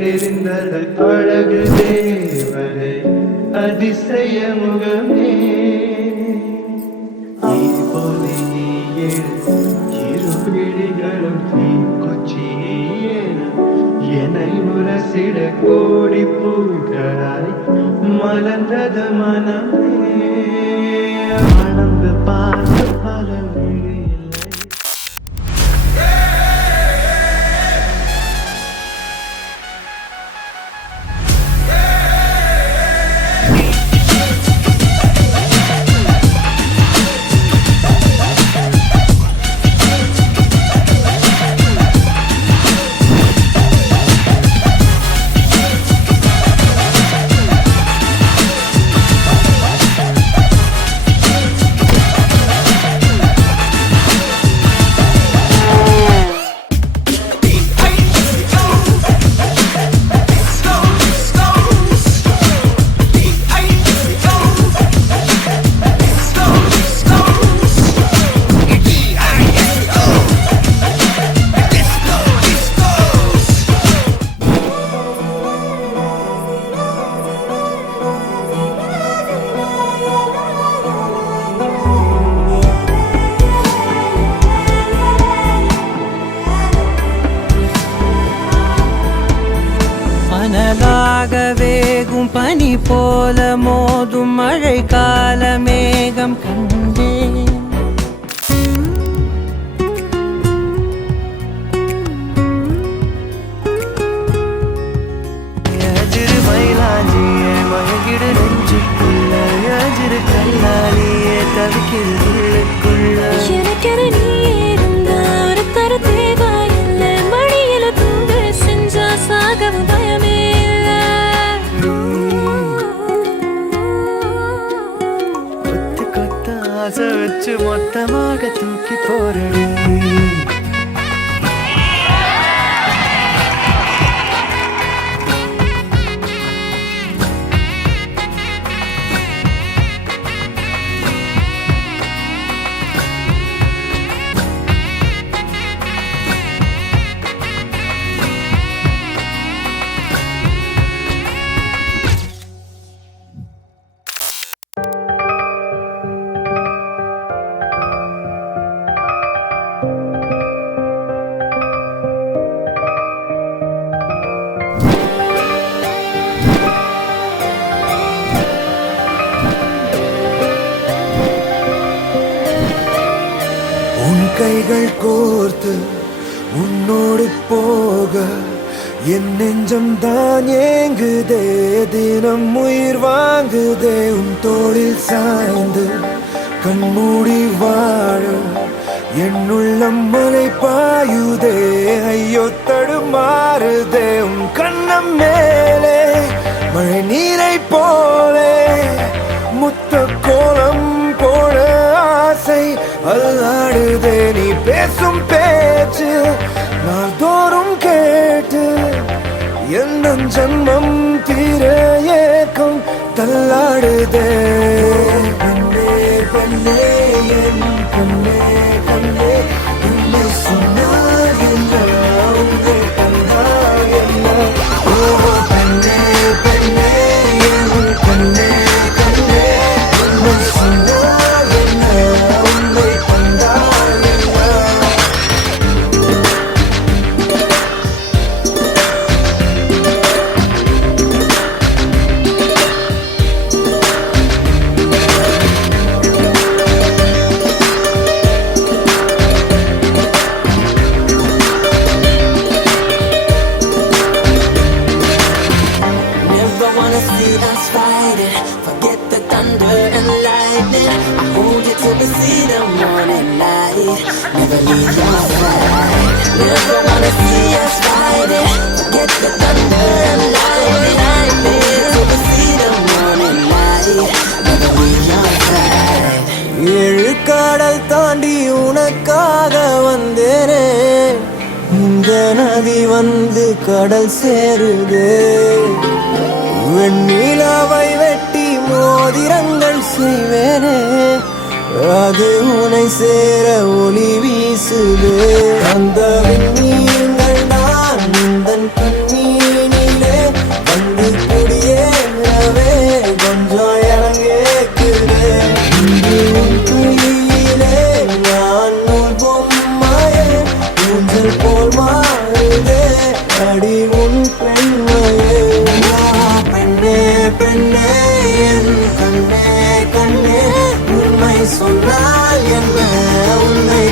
தெரிந்தது அழகு தேவரே அதிசய முகமே இருபிடிகளும் தீக்குச்சியே என்னை முரசிட கோடி பூக்களாய் மலர்ந்தது மனமே மணந்து பார்த்து பல வேகும் பனி போல மோதும் மழை கால மேகம் கண்டேன் எஜிரு மயிலாஞ்சியே மயங்கிடு நெஞ்சுக்குள்ள எஜிரு கல்லாலியே தவிக்கிறதுக்குள்ள எனக்கென நீ இருந்த ஒரு கருத்தேவா இல்லை மடியில தூங்க செஞ்சா சாகவும் பயமே வச்சு மொத்தமாக தூக்கி போரடி கைகள் கோர்த்து உன்னோடு போக என் நெஞ்சம் தான் ஏங்குதே தினம் உயிர் வாங்குதே உன் தோளில் சாய்ந்து கண்மூடி வாழ என் உள்ளம் மலை பாயுதே ஐயோ தடுமாறுதே உன் கண்ணம் மேலே மழை நீரை போலே முத்த கோலம் போட ஆசை அல்லாடுதே நீ பேசும் பேச்சு நான் தோறும் கேட்டு என்ன ஜன்மம் தீர ஏக்கம் தள்ளாடுதே கண்ணே கண்ணே என் கண்ணே கண்ணே உன்னை சொன்னால் என்ன உன்னை கண்டால் என்ன ஓ கண்ணே கண்ணே என் கண்ணே கண்ணே உன்னை சொன்னால் என்ன உன்னை கண்டால் என்ன Never leave your side. Never wanna see us fighting. Forget the thunder and lightning. Till we see the morning light. Never leave your side. ஏழு கடல் தாண்டி உனக்காக வந்தேனே இந்த நதி வந்து கடல் சேருதே வெண்ணிலாவை வெட்டி மோதிரங்கள் செய்வேனே அது உனை சேர ஒளி வீசுது அந்த விண்மீன்கள் நான் இந்த கண்ணீர் இல்லையே. பெண்ணே பெண்ணே என் கண்ணே கண்ணே உண்மை சொன்னால் என்ன உன்னை